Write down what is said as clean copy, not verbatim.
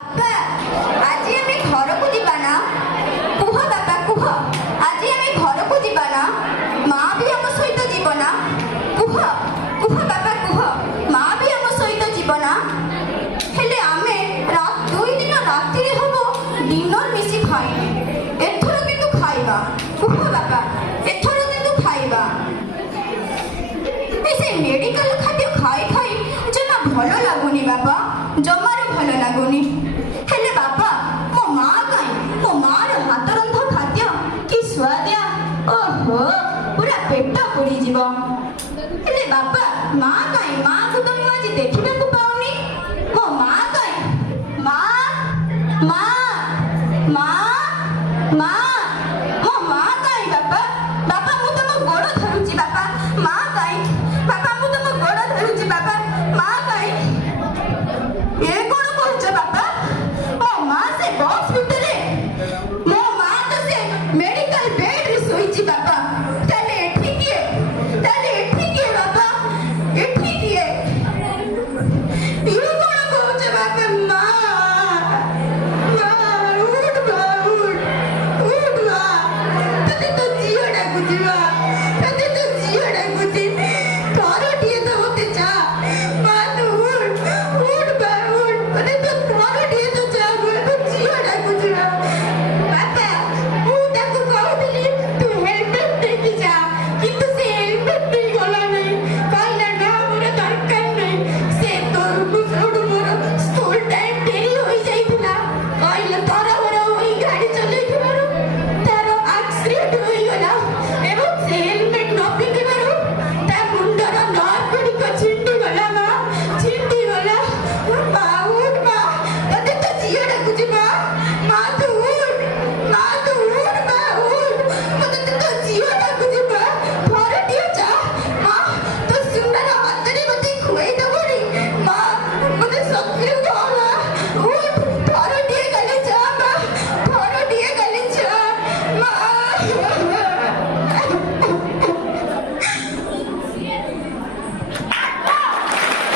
ବାପା, ଆଜି ଆମେ ଘରକୁ ଯିବା ନା? କୁହ ବାପା କୁହ, ଆଜି ଆମେ ଘରକୁ ଯିବା ନା? ମା ବି ଆମ ସହିତ ଯିବ ନା? କୁହ କୁହ ବାପା କୁହ, ମା ବି ଆମ ସହିତ ଯିବ ନା? ହେଲେ ଆମେ 2 ଦିନ ରାତିରେ ହବ ଡିନର ମିଶି ଖାଇନି। ଏଥର କିନ୍ତୁ ଖାଇବା। କୁହ ବାପା, ଏଥର କିନ୍ତୁ ଖାଇବା। ସେ ମେଡିକାଲ ଖାଦ୍ୟ ଖାଇ ଖାଇ ଜମା ଭଲ ଲାଗୁନି ବାପା, ଜମାରୁ ଭଲ ଲାଗୁନି। ହେଲେ ବାପା, ମୋ ମା କାଇଁ, ମୋ ମାର ହାତ ରନ୍ଧା ଖାଦ୍ୟ କି ସୁଆଦିଆ, ଓହୋ ପୁରା ପେଟ ପୁରିଯିବ। ହେଲେ ବାପା, ମା କାଇଁ, ମାକୁ ତ ମୁଁ ଆଜି ଦେଖିବାକୁ ପାଉନି। ମୋ ମା କାଇଁ, ମା ମା ମା ମା ମୋ ମା କାଇଁ ବାପା? ବାପା ମୁଁ ତମ ଗୋଡ଼ ଧରୁଛି ବାପା, ମା କାଇଁ? ବାପା ମୁଁ ତମ ଗୋଡ଼ ଧରୁଛି ବାପା, ମା କାଇଁ? ଏ କଣ କରୁଛ ବାପା? ମୋ ମା ସେ ବକ୍ସ ଭିତରେ, ମୋ ମା ତ ସେ ମେଡିକାଲ ବେଡରେ ଶୋଇଛି ବାପା। ତାହେଲେ ଏଠି କିଏ? ତାହେଲେ ଏଠି କିଏ ବାପା? ଏଠି କିଏ? ଇଏ କଣ କହୁଛ ବାପା? ମା ମା ଉଠ ମା, ଉଠ ମା, ତତେ ତ ଝିଅ ଡାକୁଛି ମା, ତତେ ତ ଝିଅ ଡାକୁଛି। ଥରଟିଏ ତ ମତେ ଚା, ମା ତୁ ଉଠ ମା, ଉଠ, ତତେ ତ ଥରଟିଏ ତ ଚା, ମୁଁ ଝିଅ ଡାକୁଛି ମା। ବାପା, ମୁଁ ତାକୁ କହୁଥିଲି ତୁ ହେଲମେଟ ନେଇକି ଯା, କିନ୍ତୁ ସେ ହେଲମେଟ ନେଇ ଗଲା ନାହିଁ। କହିଲା ନା ମୋର ଦରକାର ନାହିଁ। ସେ ତୋରକୁ ସେଉଠୁ ମୋର ସ୍କୁଲ ଟାଇମ ଡେରି ହୋଇଯାଇଥିଲା। କହିଲା ତରବର ହୋଇ ଗାଡି ଚଲେଇଥିବାରୁ ତାର ଆକ୍ସିଡେଣ୍ଟ ହୋଇଗଲା ଏବଂ ସେ ହେଲମେଟ ନ ପିନ୍ଧିବାରୁ ତା ମୁଣ୍ଡର ନର୍ଭ ଗୁଡ଼ିକ ଛିଣ୍ଡିଗଲା ମା, ଛିଣ୍ଡିଗଲା। ମା ଉଠ ମା, ତତେ ତ ଝିଅ ଡାକୁଛି ମା, ମା ତୁ ଉଠ, ମା ତୁ ଉଠ ମା, ଉଠ, ତତେ ତ ଝିଅ ଡାକୁଛି ମା। ଥରଟିଏ ଚା ମା, ତୋ ସୁନାର ହାତରେ ମତେ ଖୁଆଇ ଦବୁନି ମା, ମତେ ସତରେ କହ ମା, ଉଠ, ଥରଟିଏ ଖାଲି ଚା ମା, ଥରଟିଏ ଖାଲି ଚା ମା।